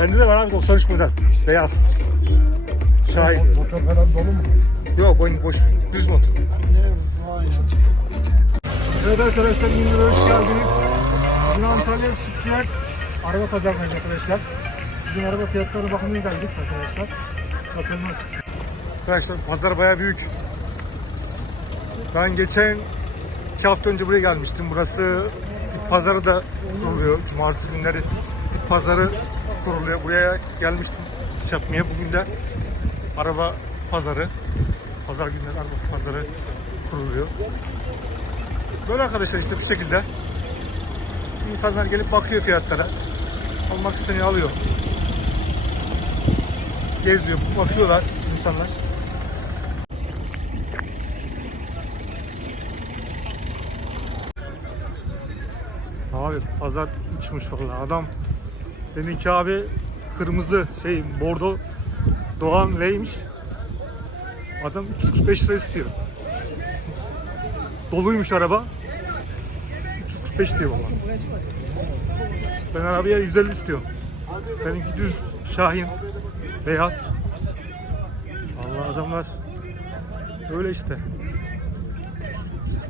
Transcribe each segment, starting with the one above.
Bende de var abi 93 model. Beyaz. Şahin. Motor falan dolu mu? Yok oyun boş. Düz motor. Evet arkadaşlar İndir'e hoş geldiniz. Bugün Antalya Sütçüler araba pazarındayız arkadaşlar. Bugün araba fiyatları bakmaya geldik arkadaşlar. Bakalım. Arkadaşlar pazar baya büyük. Ben geçen iki hafta önce buraya gelmiştim. Burası pazarı da kuruluyor. Cumartesi günleri pazarı kuruluyor. Buraya gelmiştim satış yapmaya. Bugün de araba pazarı, pazar günleri araba pazarı kuruluyor. Böyle arkadaşlar işte bu şekilde. İnsanlar gelip bakıyor fiyatlara. Almak istediğini alıyor. Geziyor, bakıyorlar insanlar. Abi pazar uçmuş vallahi adam. Deminki abi kırmızı şey bordo Doğan Ley'miş. Adam 345 lira istiyor. Doluymuş araba. 345 diyor valla. Ben arabaya 150 istiyorum. Benimki düz Şahin. Beyaz. Allah adamlar öyle işte.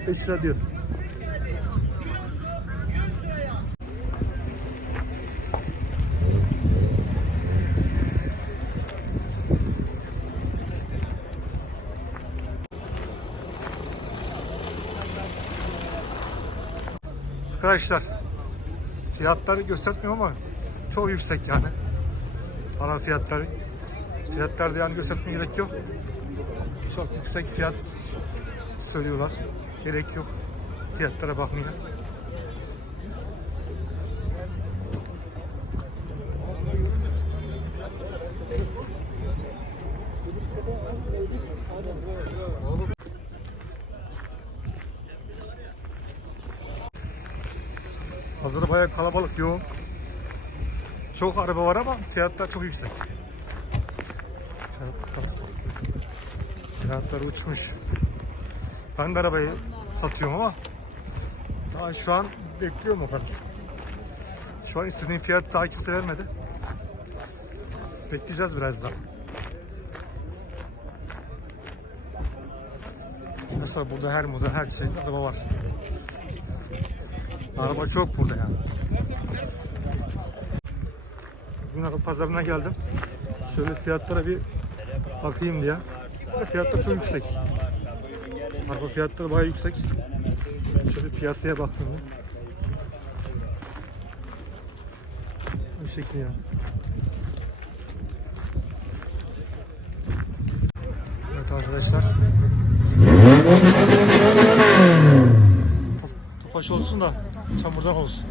5 lira diyor. Arkadaşlar fiyatları göstermiyorum ama çok yüksek yani. Para fiyatları. Fiyatlarda yani göstermeye gerek yok. Çok yüksek fiyat söylüyorlar. Gerek yok fiyatlara bakmaya. Hazır bayağı kalabalık yoğun. Çok araba var ama fiyatlar çok yüksek. Fiyatlar uçmuş. Ben de arabayı satıyorum ama daha şu an bekliyorum o kadar. Şu an istediğim fiyat daha kimse vermedi. Bekleyeceğiz biraz daha. Mesela burada her model, her çeşit araba var. Araba çok burada yani. Bugün araba pazarına geldim. Şöyle fiyatlara bir bakayım diye. Fiyatlar çok yüksek. Araba fiyatları bayağı yüksek. Şöyle piyasaya baktım. Bu şekilde yani. Evet arkadaşlar. Olsun da çamurdan olsun.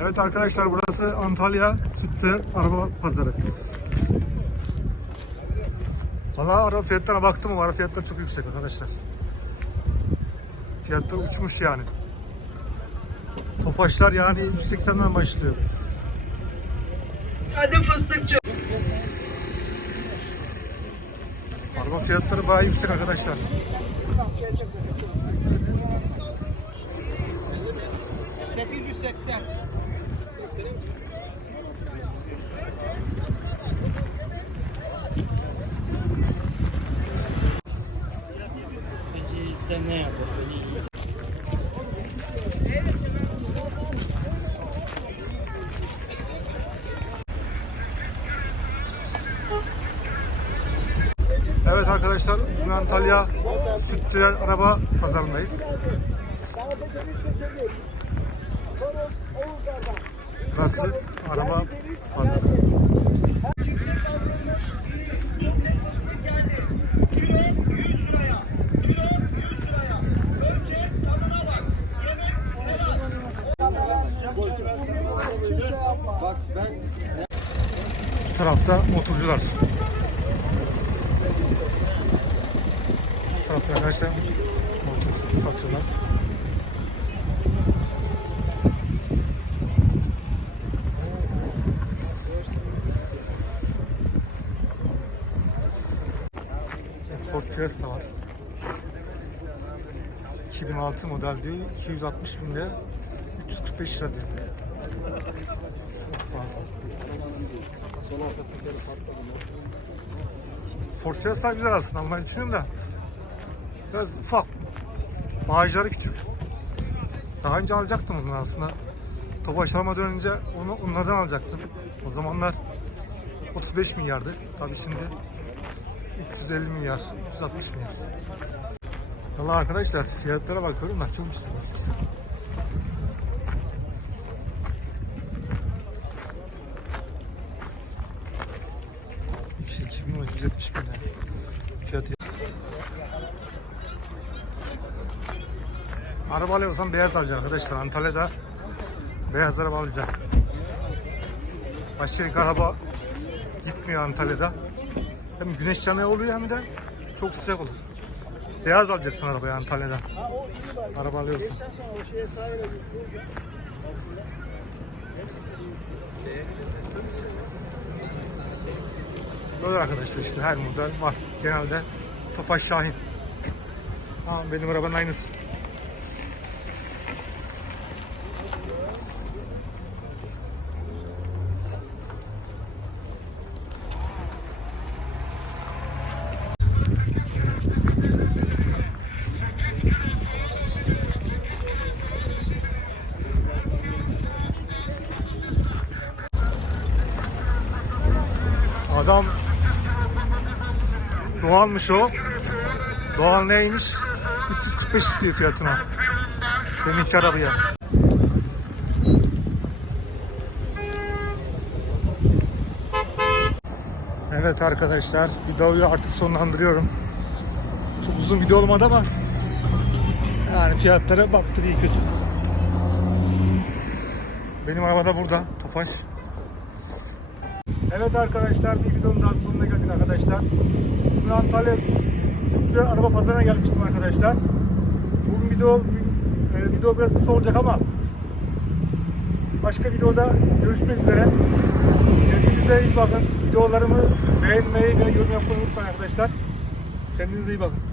Evet arkadaşlar burası Antalya Sütçü Araba Pazarı. Valla araba fiyatlarına baktım ama araba fiyatları çok yüksek arkadaşlar. Fiyatlar uçmuş yani. Tofaşlar yani 180'den başlıyor. Hadi fıstıkçı. Araba fiyatları bayağı yüksek arkadaşlar. Peki sen ne yapıyorsun? Evet arkadaşlar bugün Antalya Sütçüler Araba Pazarındayız. Burası araba pazarı. Bu tarafta motorcular. tarafta arkadaşlar motor satıyorlar. Ford Fiesta var. 2006 model diyor. 260 binde 345 lira diyor. Ford Fiesta güzel aslında. Ondan içinim de biraz ufak. Bağcıları küçük. Daha önce alacaktım bunu aslında. Tofaş almadan önce onu onlardan alacaktım. O zamanlar 35 milyardı. Tabii şimdi 350 milyar, 360 milyar. Valla arkadaşlar fiyatlara bakıyorum da çok güzel. İşte 2170 bin lira. Fiyatı. Araba alıyorsan beyaz alacaksın arkadaşlar. Antalya'da beyaz araba alacaksın. Başka bir araba gitmiyor Antalya'da. Hem güneş yanığı oluyor hem de çok sıcak olur. Beyaz alacaksın arabayı Antalya'da. Araba alıyorsan. Böyle arkadaşlar işte her model var. Genelde Tofaş Şahin. Ha, benim arabanın aynısı. Adam Doğalmış o. Doğal neymiş? 345 istiyor fiyatına. Deminki arabaya. Evet arkadaşlar videoyu artık sonlandırıyorum. Çok uzun video olmadı ama yani fiyatlara baktık iyi kötü. Benim araba da burada Tofaş. Evet arkadaşlar bir videonun daha sonuna geldik arkadaşlar. Bugün Antalya Sütçü araba pazarına gelmiştim arkadaşlar. Bugün video e, video biraz kısa olacak ama başka videoda görüşmek üzere. Kendinize iyi bakın. Videolarımı beğenmeyi ve yorum yapmayı unutmayın arkadaşlar. Kendinize iyi bakın.